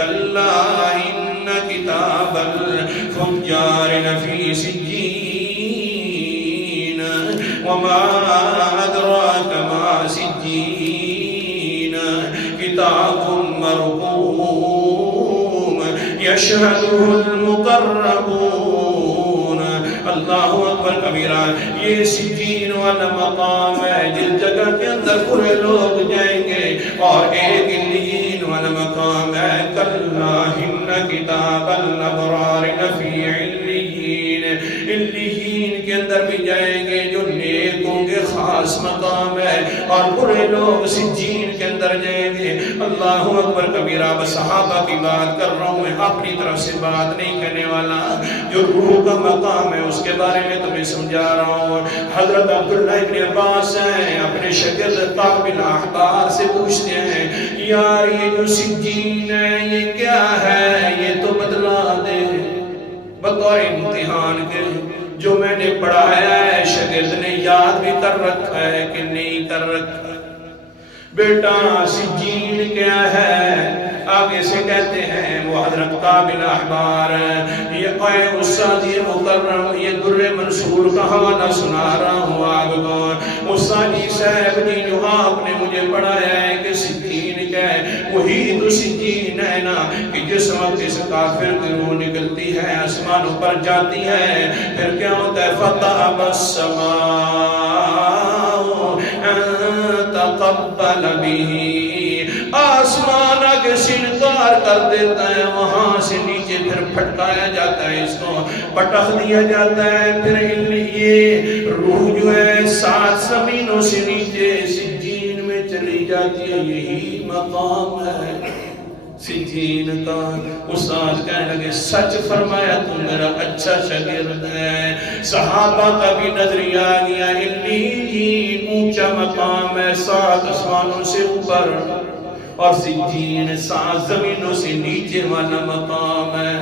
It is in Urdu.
کلا ان کتاب الفجار لفی سجین وما ادراک ما سجین کتاب مرقوم یشہدہ المقربون۔ اللہ اکبر کبیرہ۔ یہ سجین والا مقام ہے جس جگہ کے اندر پورے لوگ جائیں گے، اور ایک علیین والا مقام ہے کلا ان کتاب الابرار لفی علیین۔ علیین کے اندر بھی جائیں گے جو نیکوں کے خاص مقام ہے، اور پورے لوگ سجین کے اندر جائیں گے۔ اللہ اکبر کبیرہ۔ بس صحابہ کی بات کر رہا ہوں، میں اپنی طرف سے بات نہیں کرنے والا۔ جو روح کا مقام ہے اس کے بارے میں تمہیں سمجھا رہا ہوں۔ حضرت عبداللہ ابن عباس ہیں، اپنے شاگرد کعب بن احبار سے پوچھتے ہیں یار یہ جو سجین ہے یہ کیا ہے، یہ تو بتلا دے بطور امتحان کے۔ جو میں نے پڑھایا ہے شاگرد نے یاد بھی کر رکھا ہے کہ نہیں کر رکھا؟ بیٹا سجین کیا ہے؟ آگے سے کہتے ہیں وہ حضرت کعب بن احبار، یہ اے استاد مکرم، یہ در منصور کا حوالہ سنا رہا ہوں آپ کو۔ استاد صاحب جی جو آپ نے مجھے پڑھایا ہے کہ سجین کیا ہے، وہی تو سجین ہے نا کہ جس وقت اس کافر کی روح نکلتی ہے آسمانوں پر جاتی ہے، پھر کیا ہوتا ہے فَطَابَ السَّمَاءُ تقبل به، آسمان آگے سے انکار کر دیتا ہے، وہاں سے نیچے پھر پھٹکایا جاتا ہے، اس کو پٹخ دیا جاتا ہے، پھر یہ روح جو ہے 7 زمینوں سے نیچے سجین میں چلی جاتی ہے۔ یہی مقام ہے سجین کا۔ استاد کہنے لگے سچ فرمایا، تو میرا اچھا شاگرد ہے۔ صحابہ کا بھی نظریہ آ گیا، علیین اونچا مقام ہے 7 آسمانوں سے اوپر، اور سجین 7 زمینوں سے نیچے والا مقام ہے۔